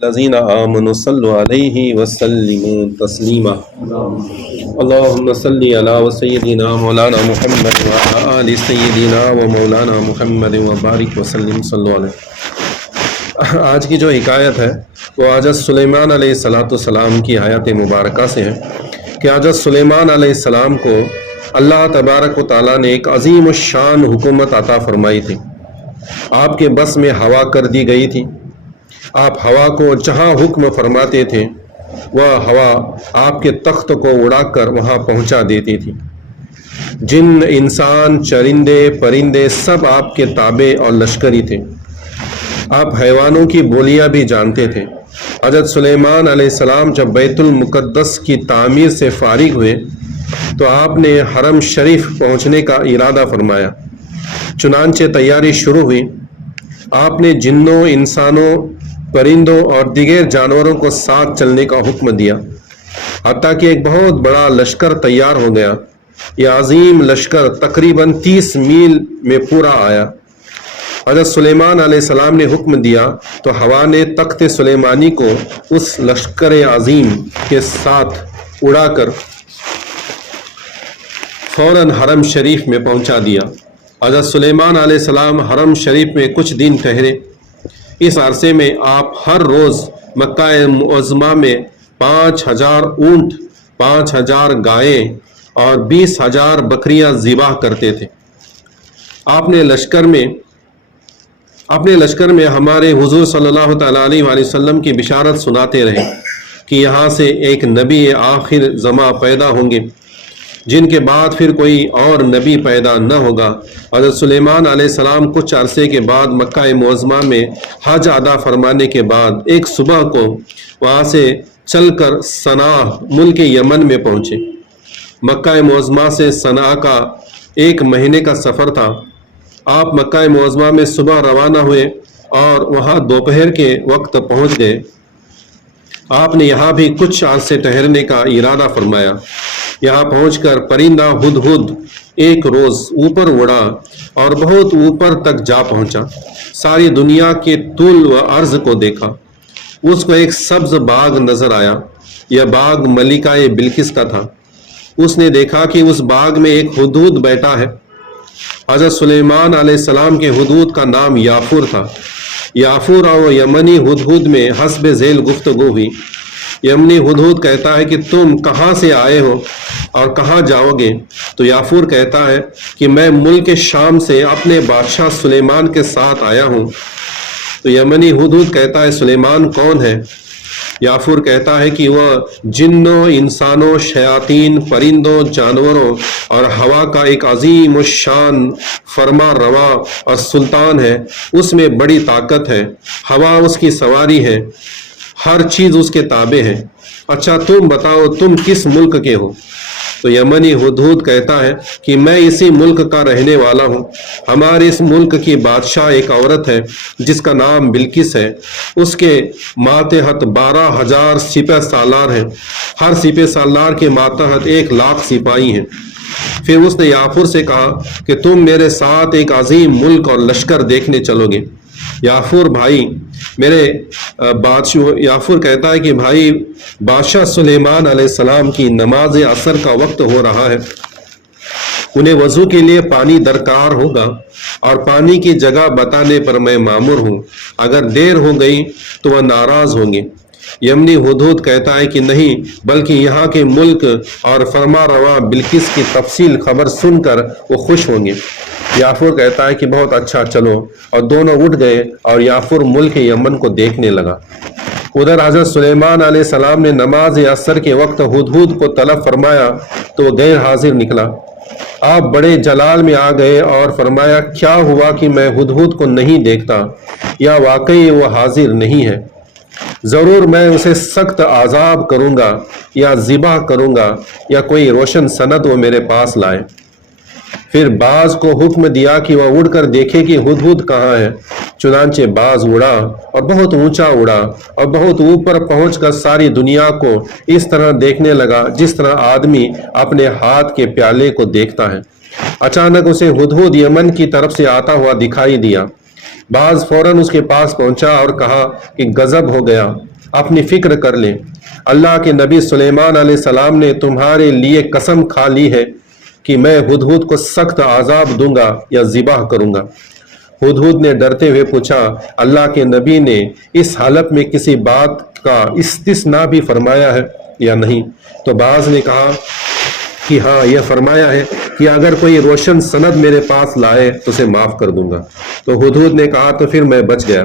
الذين آمنوا صلوا عليه وسلموا تسليما اللهم صل على سيدنا مولانا محمد وعلى آل سيدنا ومولانا محمد وبارك وسلم صلوا علیہ۔ آج کی جو حکایت ہے وہ حضرت سلیمان علیہ السلام کی حیات مبارکہ سے ہے کہ حضرت سلیمان علیہ السلام کو اللہ تبارک و تعالیٰ نے ایک عظیم الشان حکومت عطا فرمائی تھی۔ آپ کے بس میں ہوا کر دی گئی تھی۔ آپ ہوا کو جہاں حکم فرماتے تھے وہ ہوا آپ کے تخت کو اڑا کر وہاں پہنچا دیتی تھی۔ جن انسان چرندے پرندے سب آپ کے تابع اور لشکری تھے۔ آپ حیوانوں کی بولیاں بھی جانتے تھے۔ حضرت سلیمان علیہ السلام جب بیت المقدس کی تعمیر سے فارغ ہوئے تو آپ نے حرم شریف پہنچنے کا ارادہ فرمایا۔ چنانچہ تیاری شروع ہوئی۔ آپ نے جنوں انسانوں پرندوں اور دیگر جانوروں کو ساتھ چلنے کا حکم دیا، حتیٰ کہ ایک بہت بڑا لشکر تیار ہو گیا۔ یہ عظیم لشکر تقریباً 30 میل میں پورا آیا۔ حضرت سلیمان علیہ السلام نے حکم دیا تو ہوا نے تخت سلیمانی کو اس لشکر عظیم کے ساتھ اڑا کر فوراً حرم شریف میں پہنچا دیا۔ حضرت سلیمان علیہ السلام حرم شریف میں کچھ دن ٹھہرے۔ اس عرصے میں آپ ہر روز مکہ معظمہ میں 5000 اونٹ، 5000 گائیں اور 20,000 بکریاں ذبح کرتے تھے۔ اپنے لشکر میں ہمارے حضور صلی اللہ تعالیٰ علیہ وآلہ وسلم کی بشارت سناتے رہے کہ یہاں سے ایک نبی آخر زماں پیدا ہوں گے جن کے بعد پھر کوئی اور نبی پیدا نہ ہوگا۔ حضرت سلیمان علیہ السلام کچھ عرصے کے بعد مکہ معظمہ میں حج ادا فرمانے کے بعد ایک صبح کو وہاں سے چل کر صنعا ملک یمن میں پہنچے۔ مکہ معظمہ سے صنعا کا 1 مہینے کا سفر تھا۔ آپ مکہ معظمہ میں صبح روانہ ہوئے اور وہاں دوپہر کے وقت پہنچ گئے۔ آپ نے یہاں بھی کچھ عرصے ٹھہرنے کا ارادہ فرمایا۔ یہاں پہنچ کر پرندہ ہدہد ایک روز اوپر اڑا اور بہت اوپر تک جا پہنچا۔ ساری دنیا کے طول و عرض کو دیکھا۔ اس کو ایک سبز باغ نظر آیا۔ یہ باغ ملکہ بلقیس کا تھا۔ اس نے دیکھا کہ اس باغ میں ایک ہدہد بیٹھا ہے۔ حضرت سلیمان علیہ السلام کے ہدہد کا نام یافور تھا۔ یافور اور یمنی ہدہد میں حسب ذیل گفتگو ہوئی۔ یمنی ہدہد کہتا ہے کہ تم کہاں سے آئے ہو اور کہاں جاؤ گے؟ تو یافور کہتا ہے کہ میں ملک شام سے اپنے بادشاہ سلیمان کے ساتھ آیا ہوں۔ تو یمنی ہدہد کہتا ہے سلیمان کون ہے؟ یافور کہتا ہے کہ وہ جنوں انسانوں شیاطین پرندوں جانوروں اور ہوا کا ایک عظیم الشان فرما روا اور سلطان ہے۔ اس میں بڑی طاقت ہے، ہوا اس کی سواری ہے، ہر چیز اس کے تابع ہے۔ اچھا تم بتاؤ تم کس ملک کے ہو؟ تو یمنی ہدہد کہتا ہے کہ میں اسی ملک کا رہنے والا ہوں۔ ہمارے اس ملک کی بادشاہ ایک عورت ہے جس کا نام بلقیس ہے۔ اس کے ماتحت 12,000 سپہ سالار ہیں۔ ہر سپہ سالار کے ماتحت 1,00,000 سپاہی ہیں۔ پھر اس نے یافور سے کہا کہ تم میرے ساتھ ایک عظیم ملک اور لشکر دیکھنے چلو گے۔ یافور کہتا ہے کہ بھائی بادشاہ سلیمان علیہ السلام کی نماز عصر کا وقت ہو رہا ہے۔ انہیں وضو کے لیے پانی درکار ہوگا اور پانی کی جگہ بتانے پر میں مامور ہوں۔ اگر دیر ہو گئی تو وہ ناراض ہوں گے۔ یمنی ہدہد کہتا ہے کہ نہیں، بلکہ یہاں کے ملک اور فرما روا بلقیس کی تفصیل خبر سن کر وہ خوش ہوں گے۔ یافور کہتا ہے کہ بہت اچھا، چلو، اور دونوں اٹھ گئے اور یافور ملک یمن کو دیکھنے لگا۔ ادھر حضرت سلیمان علیہ السلام نے نماز عصر کے وقت ہدہد کو طلب فرمایا تو وہ غیر حاضر نکلا۔ آپ بڑے جلال میں آ گئے اور فرمایا کیا ہوا کہ میں ہدہد کو نہیں دیکھتا، یا واقعی وہ حاضر نہیں ہے؟ ضرور میں اسے سخت عذاب کروں گا یا ذبح کروں گا یا کوئی روشن سند وہ میرے پاس لائے۔ پھر باز کو حکم دیا کہ وہ اڑ کر دیکھے کہ ہدہد کہاں ہے۔ چنانچہ باز اڑا اور بہت اونچا اڑا اور بہت اوپر پہنچ کر ساری دنیا کو اس طرح دیکھنے لگا جس طرح آدمی اپنے ہاتھ کے پیالے کو دیکھتا ہے۔ اچانک اسے ہدہد یمن کی طرف سے آتا ہوا دکھائی دیا۔ بعض فوراً اس کے پاس پہنچا اور کہا کہ غضب ہو گیا، اپنی فکر کر لیں، اللہ کے نبی سلیمان علیہ السلام نے تمہارے لیے قسم کھا لی ہے کہ میں ہدہد کو سخت عذاب دوں گا یا ذبح کروں گا۔ ہدہد نے ڈرتے ہوئے پوچھا، اللہ کے نبی نے اس حالت میں کسی بات کا استثناء بھی فرمایا ہے یا نہیں؟ تو بعض نے کہا کہ ہاں، یہ فرمایا ہے کہ اگر کوئی روشن سند میرے پاس لائے تو اسے معاف کر دوں گا۔ تو ہدہد نے کہا تو پھر میں بچ گیا،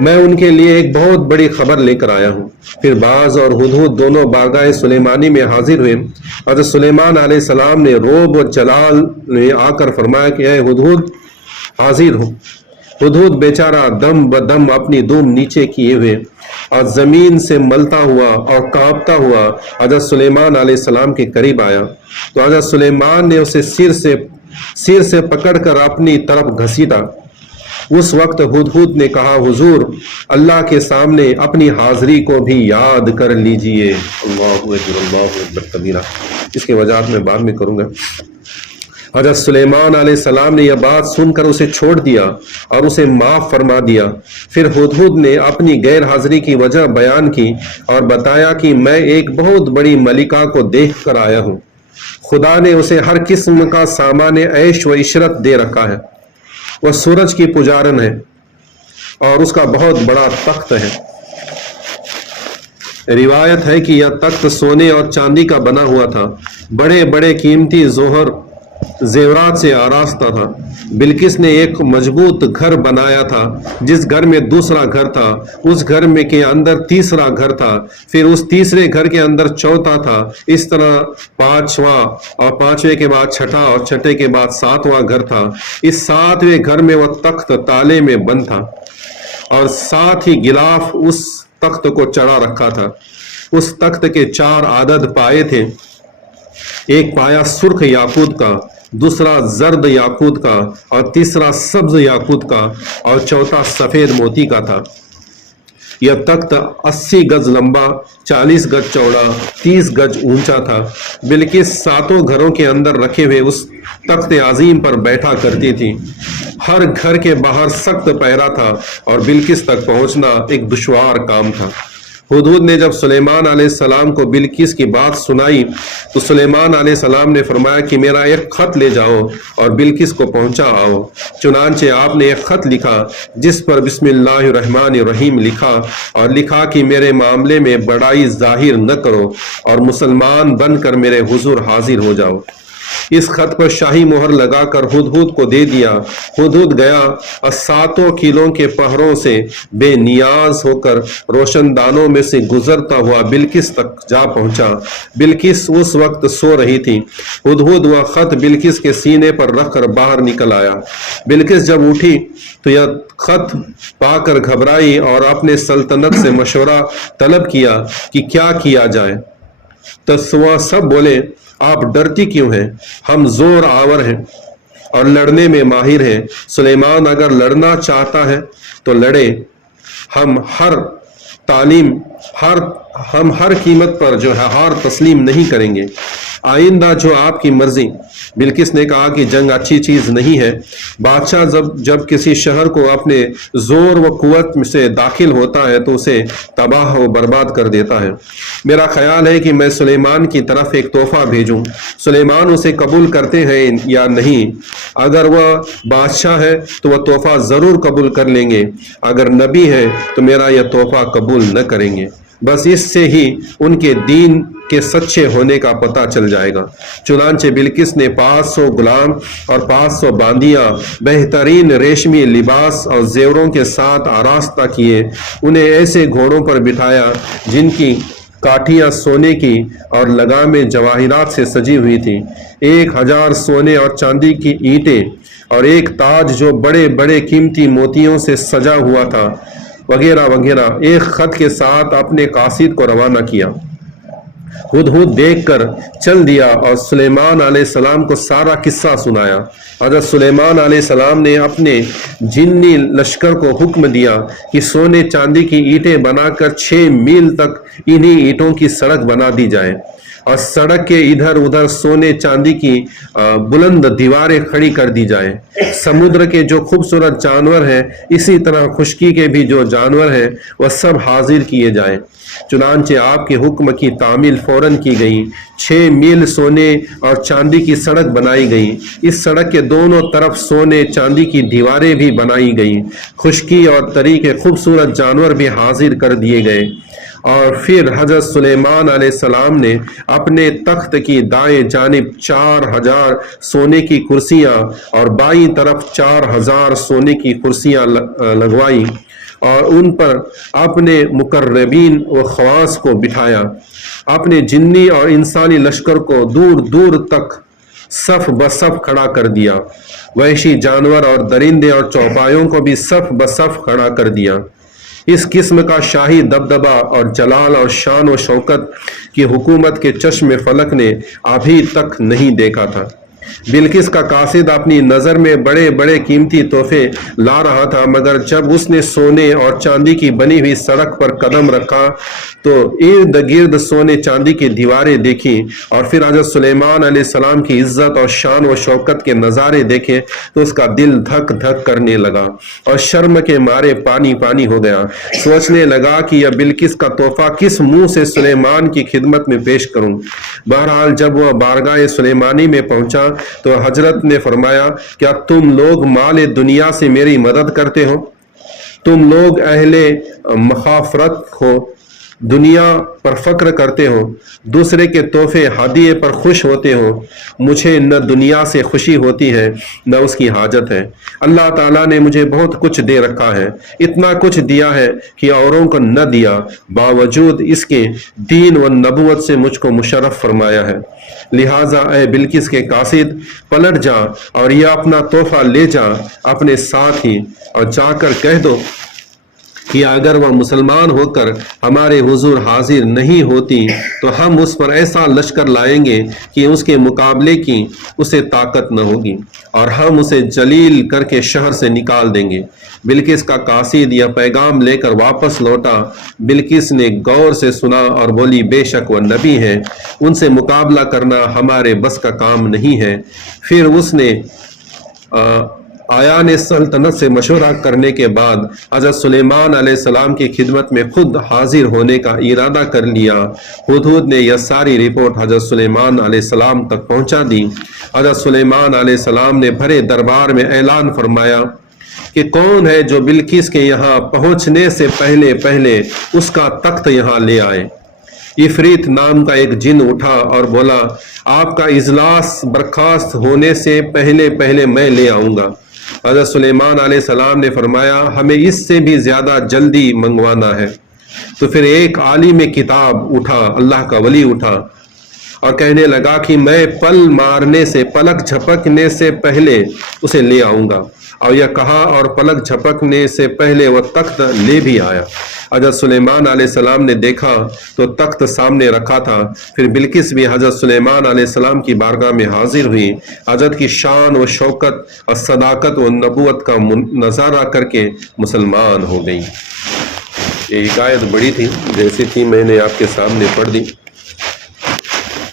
میں ان کے لیے ایک بہت بڑی خبر لے کر آیا ہوں۔ پھر بعض اور ہدہد دونوں بارگاہ سلیمانی میں حاضر ہوئے۔ حضرت سلیمان علیہ السلام نے روب و جلال میں آ کر فرمایا کہ اے ہدہد، حاضر ہوں۔ ہدہد بیچارہ دم بدم اپنی دوم نیچے کیے ہوئے اور زمین سے ملتا ہوا اور کانپتا ہوا حضرت سلیمان علیہ السلام کے قریب آیا تو حضرت سلیمان نے اسے سر سے پکڑ کر اپنی طرف گھسیٹا۔ اس وقت ہدہد نے کہا، حضور، اللہ کے سامنے اپنی حاضری کو بھی یاد کر لیجئے۔ اللہ اکبر، اللہ اکبر کبیرہ۔ اس کی وجہ میں بعد میں کروں گا۔ حضرت سلیمان علیہ السلام نے یہ بات سن کر اسے چھوڑ دیا اور اسے معاف فرما دیا۔ پھر ہدہد نے اپنی غیر حاضری کی وجہ بیان کی اور بتایا کہ میں ایک بہت بڑی ملکہ کو دیکھ کر آیا ہوں، خدا نے اسے ہر قسم کا سامان عیش و عشرت دے رکھا ہے، وہ سورج کی پجارن ہے اور اس کا بہت بڑا تخت ہے۔ روایت ہے کہ یہ تخت سونے اور چاندی کا بنا ہوا تھا، بڑے بڑے قیمتی زیورات سے آراستہ تھا۔ بلقیس نے ایک مضبوط گھر بنایا تھا، جس گھر میں دوسرا گھر تھا، اس گھر میں کے اندر تیسرا گھر تھا، پھر اس تیسرے گھر کے اندر چوتھا تھا، اس طرح پانچواں، اور پانچویں کے بعد چھٹا، اور چھٹے کے بعد ساتواں گھر تھا۔ اس ساتویں گھر میں وہ تخت تالے میں بند تھا اور ساتھ ہی غلاف اس تخت کو چڑھا رکھا تھا۔ اس تخت کے 4 عدد پائے تھے، ایک پایا سرخ یاقوت کا، دوسرا زرد یاقوت کا، اور تیسرا سبز یاقوت کا، اور چوتھا سفید موتی کا تھا۔ یہ تخت 80 گز لمبا، 40 گز چوڑا، 30 گز اونچا تھا۔ بلقیس 7 گھروں کے اندر رکھے ہوئے اس تخت عظیم پر بیٹھا کرتی تھی۔ ہر گھر کے باہر سخت پہرا تھا اور بلقیس تک پہنچنا ایک دشوار کام تھا۔ ہدہد نے جب سلیمان علیہ السلام کو بلقیس کی بات سنائی تو سلیمان علیہ السلام نے فرمایا کہ میرا ایک خط لے جاؤ اور بلقیس کو پہنچا آؤ۔ چنانچہ آپ نے ایک خط لکھا جس پر بسم اللہ الرحمن الرحیم لکھا، اور لکھا کہ میرے معاملے میں بڑائی ظاہر نہ کرو اور مسلمان بن کر میرے حضور حاضر ہو جاؤ۔ اس خط پر شاہی مہر لگا کر ہدہد کو دے دیا۔ ہدہد گیا اور 7 کیلوں کے پہروں سے بے نیاز ہو کر روشن دانوں میں سے گزرتا ہوا بلقیس تک جا پہنچا۔ بلقیس اس وقت سو رہی تھی۔ ہدہد وہ خط بلقیس کے سینے پر رکھ کر باہر نکل آیا۔ بلقیس جب اٹھی تو یہ خط پا کر گھبرائی اور اپنے سلطنت سے مشورہ طلب کیا کہ کیا کیا جائے۔ تو سب بولے، آپ ڈرتی کیوں ہیں؟ ہم زور آور ہیں اور لڑنے میں ماہر ہیں۔ سلیمان اگر لڑنا چاہتا ہے تو لڑے، ہم ہر قیمت پر جو ہے ہار تسلیم نہیں کریں گے۔ آئندہ جو آپ کی مرضی۔ بلقیس نے کہا کہ جنگ اچھی چیز نہیں ہے۔ بادشاہ جب کسی شہر کو اپنے زور و قوت سے داخل ہوتا ہے تو اسے تباہ و برباد کر دیتا ہے۔ میرا خیال ہے کہ میں سلیمان کی طرف ایک تحفہ بھیجوں، سلیمان اسے قبول کرتے ہیں یا نہیں۔ اگر وہ بادشاہ ہے تو وہ تحفہ ضرور قبول کر لیں گے، اگر نبی ہے تو میرا یہ تحفہ قبول نہ کریں گے۔ بس اس سے ہی ان کے دین کے سچے ہونے کا پتہ چل جائے گا۔ چنانچہ بلقیس نے 500 غلام اور 500 باندیاں بہترین ریشمی لباس اور زیوروں کے ساتھ آراستہ کیے، انہیں ایسے گھوڑوں پر بٹھایا جن کی کاٹھیاں سونے کی اور لگامیں جواہرات سے سجی ہوئی تھی۔ 1000 سونے اور چاندی کی اینٹیں اور ایک تاج جو بڑے بڑے قیمتی موتیوں سے سجا ہوا تھا، وغیرہ وغیرہ، ایک خط کے ساتھ اپنے قاصد کو روانہ کیا۔ ہدہد دیکھ کر چل دیا اور سلیمان علیہ السلام کو سارا قصہ سنایا۔ حضرت سلیمان علیہ السلام نے اپنے جنی لشکر کو حکم دیا کہ سونے چاندی کی اینٹیں بنا کر 6 میل تک انہی اینٹوں کی سڑک بنا دی جائے۔ اور سڑک کے ادھر ادھر سونے چاندی کی بلند دیواریں کھڑی کر دی جائیں. سمندر کے جو خوبصورت جانور ہیں اسی طرح خشکی کے بھی جو جانور ہیں وہ سب حاضر کیے جائیں. چنانچہ آپ کے حکم کی تعمیل فوراً کی گئی. 6 میل سونے اور چاندی کی سڑک بنائی گئی. اس سڑک کے دونوں طرف سونے چاندی کی دیواریں بھی بنائی گئیں. خشکی اور تری کے خوبصورت جانور بھی حاضر کر دیے گئے. اور پھر حضرت سلیمان علیہ السلام نے اپنے تخت کی دائیں جانب 4000 سونے کی کرسیاں اور بائیں طرف 4000 سونے کی کرسیاں لگوائیں اور ان پر اپنے مقربین و خواص کو بٹھایا. اپنے جنی اور انسانی لشکر کو دور دور تک صف بصف کھڑا کر دیا. وحشی جانور اور درندے اور چوپایوں کو بھی صف بصف کھڑا کر دیا. اس قسم کا شاہی دبدبا اور جلال اور شان و شوکت کی حکومت کے چشم فلک نے ابھی تک نہیں دیکھا تھا. بلقیس کا قاصد اپنی نظر میں بڑے بڑے قیمتی تحفے لا رہا تھا، مگر جب اس نے سونے اور چاندی کی بنی ہوئی سڑک پر قدم رکھا تو ارد گرد سونے چاندی کی دیواریں دیکھی اور پھر حضرت سلیمان علیہ السلام کی عزت اور شان و شوکت کے نظارے دیکھے تو اس کا دل دھک دھک کرنے لگا اور شرم کے مارے پانی پانی ہو گیا. سوچنے لگا کہ یہ بلقیس کا تحفہ کس منہ سے سلیمان کی خدمت میں پیش کروں. بہرحال جب وہ بارگاہ سلیمانی میں پہنچا تو حضرت نے فرمایا، کیا تم لوگ مال دنیا سے میری مدد کرتے ہو؟ تم لوگ اہل مخافرت ہو، دنیا پر فخر کرتے ہو، دوسرے کے تحفے ہدیے پر خوش ہوتے ہو. مجھے نہ دنیا سے خوشی ہوتی ہے نہ اس کی حاجت ہے. اللہ تعالیٰ نے مجھے بہت کچھ دے رکھا ہے، اتنا کچھ دیا ہے کہ اوروں کو نہ دیا، باوجود اس کے دین و نبوت سے مجھ کو مشرف فرمایا ہے. لہٰذا اے بلقیس کے قاصد، پلٹ جا اور یہ اپنا تحفہ لے جا اپنے ساتھ ہی، اور جا کر کہہ دو کہ اگر وہ مسلمان ہو کر ہمارے حضور حاضر نہیں ہوتی تو ہم اس پر ایسا لشکر لائیں گے کہ اس کے مقابلے کی اسے طاقت نہ ہوگی اور ہم اسے جلیل کر کے شہر سے نکال دیں گے. بلقیس کا قاصد یہ پیغام لے کر واپس لوٹا. بلقیس نے غور سے سنا اور بولی، بے شک وہ نبی ہیں، ان سے مقابلہ کرنا ہمارے بس کا کام نہیں ہے. پھر اس نے آیان سلطنت سے مشورہ کرنے کے بعد حضرت سلیمان علیہ السلام کی خدمت میں خود حاضر ہونے کا ارادہ کر لیا. ہدہد نے یہ ساری رپورٹ حضرت سلیمان علیہ السلام تک پہنچا دی. حضرت سلیمان علیہ السلام نے بھرے دربار میں اعلان فرمایا کہ کون ہے جو بلقیس کے یہاں پہنچنے سے پہلے پہلے اس کا تخت یہاں لے آئے. عفریت نام کا ایک جن اٹھا اور بولا، آپ کا اجلاس برخاست ہونے سے پہلے پہلے میں لے آؤں گا. حضرت سلیمان علیہ السلام نے فرمایا، ہمیں اس سے بھی زیادہ جلدی منگوانا ہے. تو پھر ایک عالم کتاب اٹھا، اللہ کا ولی اٹھا اور کہنے لگا کہ میں پل مارنے سے، پلک جھپکنے سے پہلے اسے لے آؤں گا. اور یہ کہا اور پلک جھپکنے سے پہلے وہ تخت لے بھی آیا. حضرت سلیمان علیہ السلام نے دیکھا تو تخت سامنے رکھا تھا. پھر بلقیس بھی حضرت سلیمان علیہ السلام کی بارگاہ میں حاضر ہوئی. حضرت کی شان و شوکت اور صداقت و نبوت کا نظارہ کر کے مسلمان ہو گئی. یہ حکایت بڑی تھی، جیسی تھی میں نے آپ کے سامنے پڑھ دی.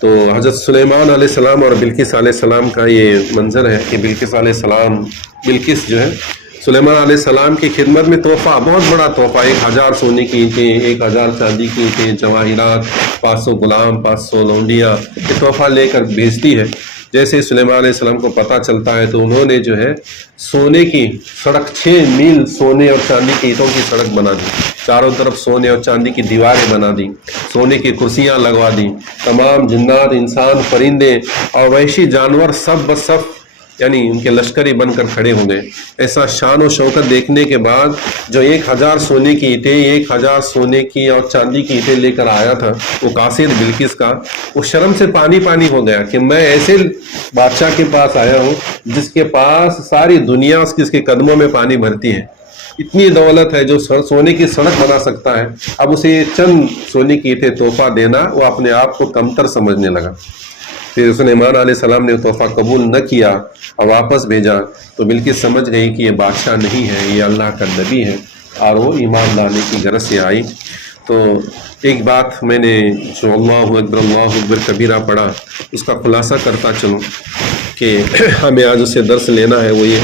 تو حضرت سلیمان علیہ السلام اور بلقیس علیہ السلام کا یہ منظر ہے کہ بلقیس جو ہے سلیمان علیہ السلام کی خدمت میں تحفہ، بہت بڑا تحفہ، 1000 سونے کی اینٹیں، 1000 چاندی کی اینٹیں، جواہرات، 500 غلام، 500 لونڈیاں، یہ تحفہ لے کر بھیجتی ہے. جیسے سلیمان علیہ السلام کو پتہ چلتا ہے تو انہوں نے جو ہے سونے کی سڑک، 6 میل سونے اور چاندی کی اینٹوں کی سڑک بنا دی، چاروں طرف سونے اور چاندی کی دیواریں بنا دی، سونے کی کرسیاں لگوا دی. تمام جنات، انسان، پرندے اور وحشی جانور سب بصف یعنی ان کے لشکری بن کر کھڑے ہو گئے. ایسا شان و شوکت دیکھنے کے بعد جو 1000 سونے کی اینٹیں، 1000 سونے کی اور چاندی کی اینٹیں لے کر آیا تھا وہ قاصد بلقیس کا، وہ شرم سے پانی پانی ہو گیا کہ میں ایسے بادشاہ کے پاس آیا ہوں جس کے پاس ساری دنیا اس کے قدموں میں پانی بھرتی ہے، اتنی دولت ہے، جو سونے کی سڑک بنا سکتا ہے. اب اسے چند سونے کی اینٹیں تحفہ دینا وہ اپنے آپ کو کمتر سمجھنے لگا. پھر سلیمان علیہ السلام نے تحفہ قبول نہ کیا اور واپس بھیجا تو بلقیس سمجھ گئی کہ یہ بادشاہ نہیں ہے، یہ اللہ کا نبی ہے، اور وہ ایمان لانے کی غرض سے آئی. تو ایک بات میں نے جو اللہ اکبر کبیرہ پڑھا اس کا خلاصہ کرتا چلوں کہ ہمیں آج اس سے درس لینا ہے، وہ یہ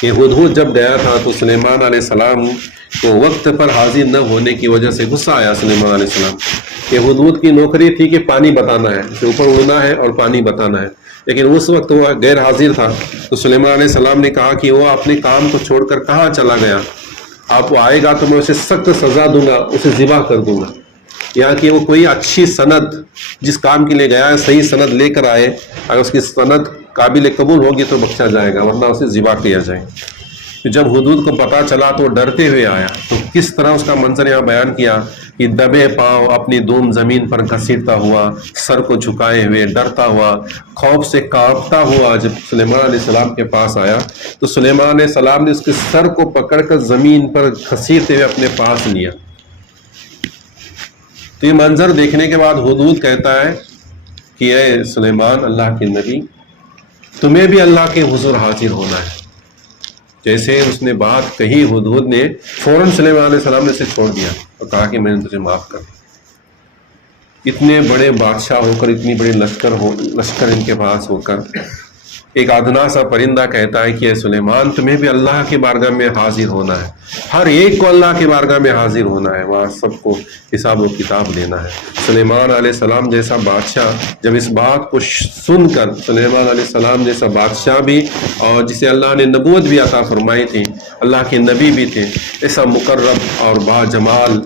کہ ہدہد جب گیا تھا تو سلیمان علیہ السلام کو وقت پر حاضر نہ ہونے کی وجہ سے غصہ آیا سلیمان علیہ السلام کہ ہدہد کی نوکری تھی کہ پانی بتانا ہے، اسے اوپر اڑنا ہے اور پانی بتانا ہے، لیکن اس وقت وہ غیر حاضر تھا۔ تو سلیمان علیہ السلام نے کہا کہ وہ اپنے کام کو چھوڑ کر کہاں چلا گیا، آپ وہ آئے گا تو میں اسے سخت سزا دوں گا، اسے ذبح کر دوں گا۔ یہاں کہ وہ کوئی اچھی سند جس کام کے لیے گیا ہے صحیح سند لے کر آئے، اگر اس کی سند قابل قبول ہوگی تو بخشا جائے گا، ورنہ اسے ذبح کیا جائے۔ جب ہدہد کو پتا چلا تو ڈرتے ہوئے آیا، تو کس طرح اس کا منظر یہاں بیان کیا کہ دبے پاؤں اپنی دم زمین پر گھسیٹتا ہوا، سر کو جھکائے ہوئے ڈرتا ہوا، خوف سے کانپتا ہوا جب سلیمان علیہ السلام کے پاس آیا تو سلیمان علیہ السلام نے اس کے سر کو پکڑ کر زمین پر گھسیٹتے ہوئے اپنے پاس لیا۔ تو یہ منظر دیکھنے کے بعد ہدہد کہتا ہے کہ اے سلیمان، اللہ کے نبی، تمہیں بھی اللہ کے حضور حاضر ہونا ہے۔ جیسے اس نے بات کہی، ہدہد نے فوراً سلیمان علیہ السلام نے اسے چھوڑ دیا اور کہا کہ میں نے تجھے معاف کر دیا۔ اتنے بڑے بادشاہ ہو کر، اتنی بڑی لشکر ان کے پاس ہو کر، ایک ادنا سا پرندہ کہتا ہے کہ اے سلیمان، تمہیں بھی اللہ کی بارگاہ میں حاضر ہونا ہے، ہر ایک کو اللہ کی بارگاہ میں حاضر ہونا ہے، وہاں سب کو حساب و کتاب لینا ہے۔ سلیمان علیہ السلام جیسا بادشاہ جب اس بات کو سن کر، سلیمان علیہ السلام جیسا بادشاہ بھی اور جسے اللہ نے نبوت بھی عطا فرمائی تھی، اللہ کے نبی بھی تھے، ایسا مقرب اور باجمال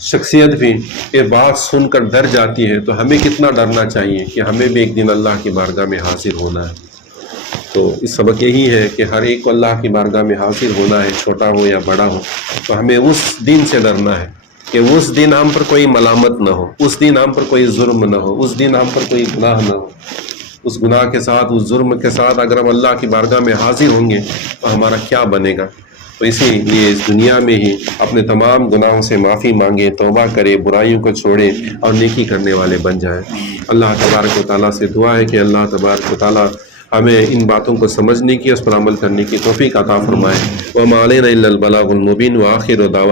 شخصیت بھی یہ بات سن کر ڈر جاتی ہے، تو ہمیں کتنا ڈرنا چاہیے کہ ہمیں بھی ایک دن اللہ کی بارگاہ میں حاضر ہونا ہے۔ تو اس سبق یہی ہے کہ ہر ایک کو اللہ کی بارگاہ میں حاضر ہونا ہے، چھوٹا ہو یا بڑا ہو، تو ہمیں اس دن سے ڈرنا ہے کہ اس دن ہم پر کوئی ملامت نہ ہو، اس دن ہم پر کوئی ظلم نہ ہو، اس دن ہم پر کوئی گناہ نہ ہو۔ اس گناہ کے ساتھ، اس جرم کے ساتھ اگر ہم اللہ کی بارگاہ میں حاضر ہوں گے تو ہمارا کیا بنے گا؟ تو اسی لیے اس دنیا میں ہی اپنے تمام گناہوں سے معافی مانگے، توبہ کرے، برائیوں کو چھوڑے اور نیکی کرنے والے بن جائیں۔ اللہ تبارک و تعالیٰ سے دعا ہے کہ اللہ تبارک و تعالیٰ ہمیں ان باتوں کو سمجھنے کی، اس پر عمل کرنے کی توفیق عطا فرمائے۔ وما علینا الا البلاغ المبین، وآخر دعوانا